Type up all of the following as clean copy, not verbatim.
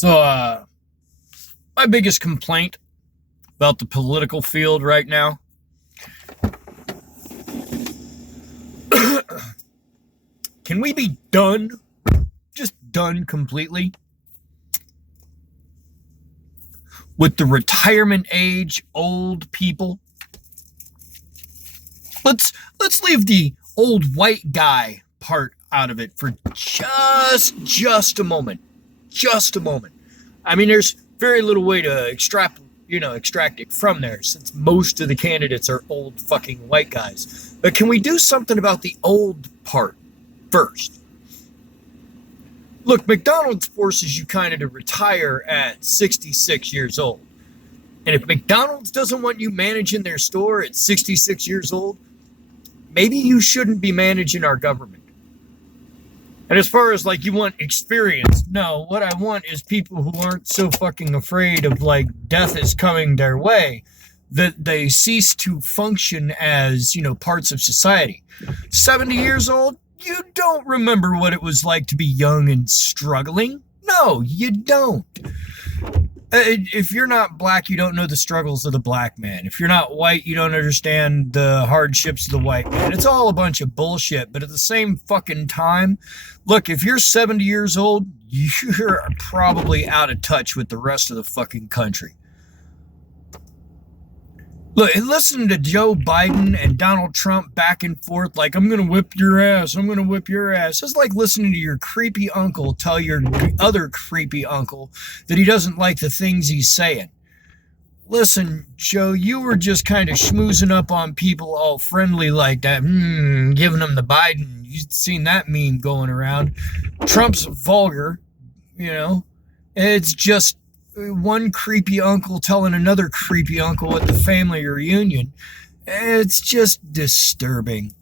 So, my biggest complaint about the political field right now, can we be done? Just done completely with the retirement age old people? Let's leave the old white guy part out of it for just a moment. Just a moment. I mean, there's very little way to extract it from there, since most of the candidates are old fucking white guys. But can we do something about the old part first? Look, McDonald's forces you kind of to retire at 66 years old. And if McDonald's doesn't want you managing their store at 66 years old, maybe you shouldn't be managing our government. And as far as you want experience, no, what I want is people who aren't so fucking afraid of death is coming their way that they cease to function as, parts of society. 70 years old, you don't remember what it was like to be young and struggling. No, you don't. If you're not black, you don't know the struggles of the black man. If you're not white, you don't understand the hardships of the white man. It's all a bunch of bullshit. But at the same fucking time, look, if you're 70 years old, you're probably out of touch with the rest of the fucking country. Look, listen to Joe Biden and Donald Trump back and forth I'm going to whip your ass, I'm going to whip your ass. It's like listening to your creepy uncle tell your other creepy uncle that he doesn't like the things he's saying. Listen, Joe, you were just kind of schmoozing up on people all friendly like that, giving them the Biden. You've seen that meme going around. Trump's vulgar, It's just one creepy uncle telling another creepy uncle at the family reunion. It's just disturbing.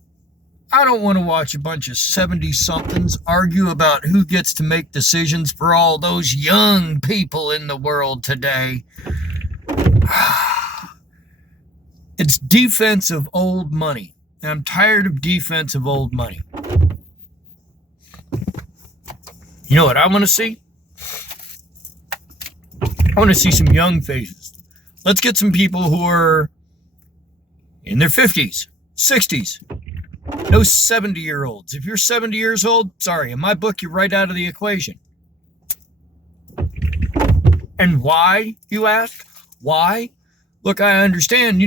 I don't want to watch a bunch of 70-somethings argue about who gets to make decisions for all those young people in the world today. It's defensive old money. And I'm tired of defensive old money. You know what I want to see? I want to see some young faces. Let's get some people who are in their 50s, 60s. No 70-year-olds. If you're 70 years old, sorry, in my book, you're right out of the equation. And why, you ask? Why? Look, I understand,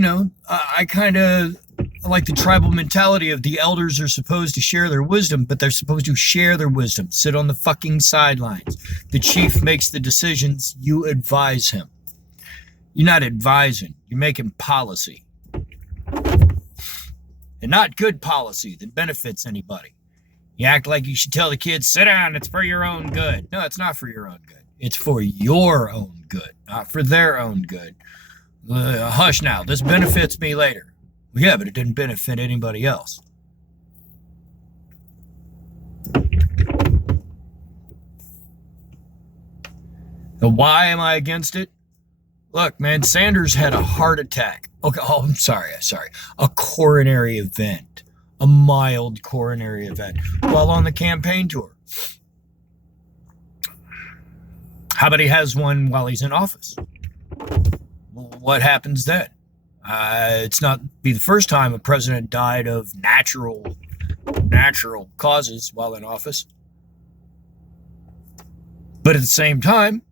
I kind of like the tribal mentality of the elders are supposed to share their wisdom, but they're supposed to share their wisdom. Sit on the fucking sidelines. The chief makes the decisions. You advise him. You're not advising. You're making policy. And not good policy that benefits anybody. You act like you should tell the kids, sit down, it's for your own good. No, it's not for your own good. It's for your own good, not for their own good. Hush now, this benefits me later. Yeah, but it didn't benefit anybody else. And why am I against it? Look, man, Sanders had a heart attack. Okay, I'm sorry. A coronary event. A mild coronary event while on the campaign tour. How about he has one while he's in office? What happens then? It's not be the first time a president died of natural causes while in office. But at the same time,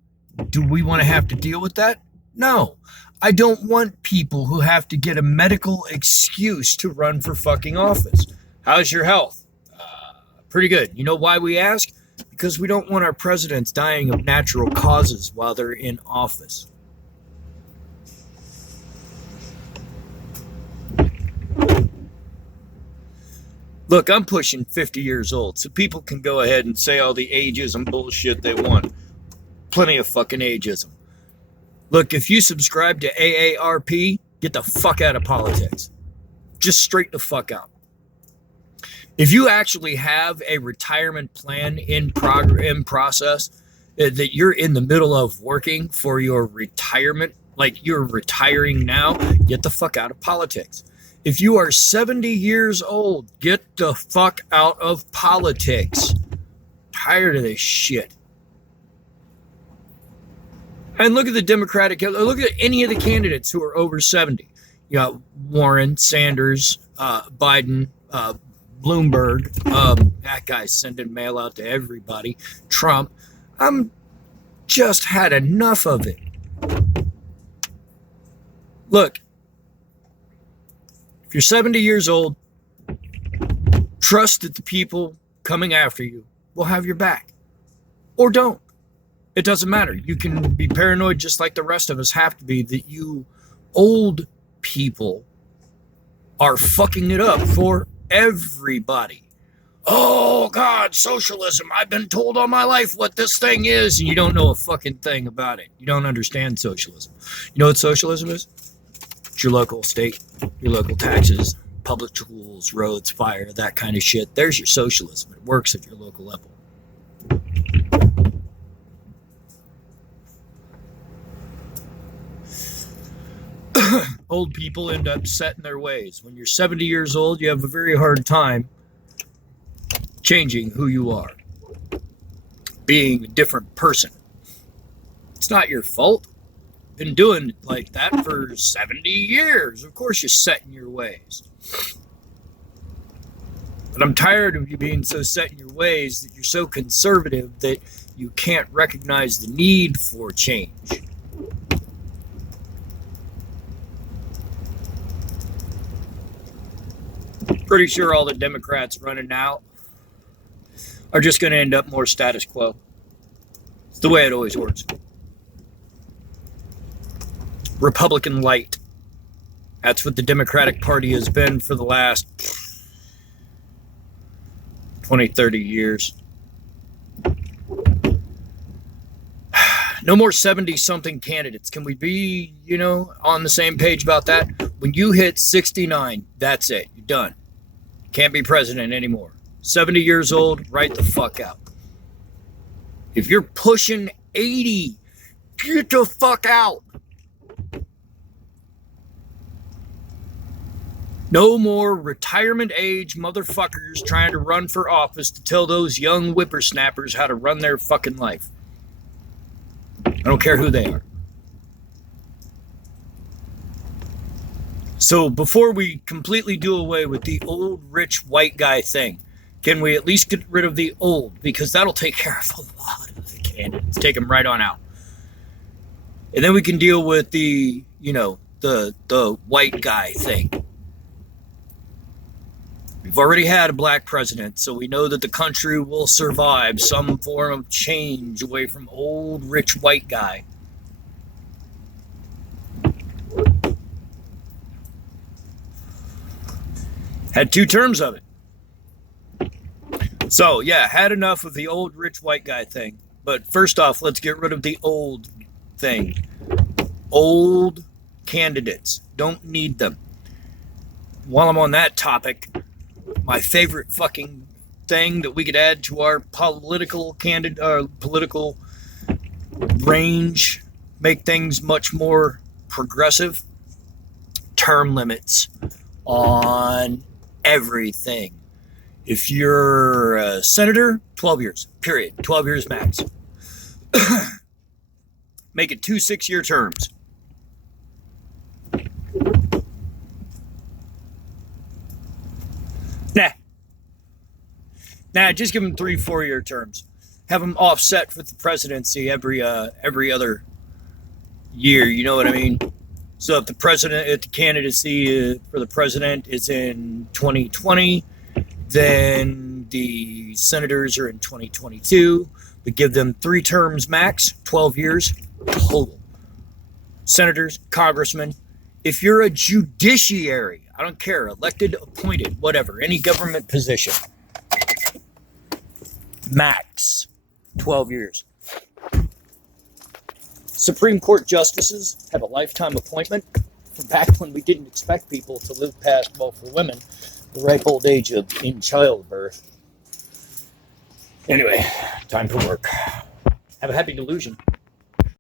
do we want to have to deal with that? No. I don't want people who have to get a medical excuse to run for fucking office. How's your health? Pretty good. You know why we ask? Because we don't want our presidents dying of natural causes while they're in office. Look, I'm pushing 50 years old, so people can go ahead and say all the ageism bullshit they want. Plenty of fucking ageism. Look, if you subscribe to AARP, get the fuck out of politics. Just straight the fuck out. If you actually have a retirement plan in process that you're in the middle of working for your retirement, like you're retiring now, get the fuck out of politics. If you are 70 years old, get the fuck out of politics. Tired of this shit. And look at the Democratic, look at any of the candidates who are over 70. You got Warren, Sanders, Biden, Bloomberg. That guy's sending mail out to everybody. Trump. I'm just had enough of it. Look, if you're 70 years old, trust that the people coming after you will have your back. Or don't. It doesn't matter. You can be paranoid just like the rest of us have to be that you old people are fucking it up for everybody. Oh, God, socialism. I've been told all my life what this thing is, and you don't know a fucking thing about it. You don't understand socialism. You know what socialism is? It's your local state, your local taxes, public schools, roads, fire, that kind of shit. There's your socialism. It works at your local level. Old people end up set in their ways. When you're 70 years old, you have a very hard time changing who you are, being a different person. It's not your fault. Been doing like that for 70 years. Of course you're set in your ways. But I'm tired of you being so set in your ways that you're so conservative that you can't recognize the need for change. Pretty sure all the Democrats running now are just going to end up more status quo. It's the way it always works. Republican light. That's what the Democratic Party has been for the last 20, 30 years. No more 70-something candidates. Can we be, on the same page about that? When you hit 69, that's it. You're done. Can't be president anymore. 70 years old, right the fuck out. If you're pushing 80, get the fuck out. No more retirement age motherfuckers trying to run for office to tell those young whippersnappers how to run their fucking life. I don't care who they are. So before we completely do away with the old rich white guy thing, can we at least get rid of the old? Because that'll take care of a lot of the candidates. Take them right on out. And then we can deal with the white guy thing. We've already had a black president, so we know that the country will survive some form of change away from old rich white guy. Had 2 terms of it. So, yeah, had enough of the old rich white guy thing. But first off, let's get rid of the old thing. Old candidates. Don't need them. While I'm on that topic, my favorite fucking thing that we could add to our political range, make things much more progressive, term limits on everything. If you're a senator, 12 years, period. 12 years max. Make it 2 6-year terms. Nah, just give them 3 4-year terms. Have them offset with the presidency every other year. You know what I mean? So if the candidacy for the president is in 2020, then the senators are in 2022. We give them 3 terms max, 12 years total. Senators, congressmen. If you're a judiciary, I don't care, elected, appointed, whatever, any government position, max 12 years. Supreme Court justices have a lifetime appointment from back when we didn't expect people to live past, well, for women, the ripe old age of in childbirth. Anyway, time for work. Have a happy delusion.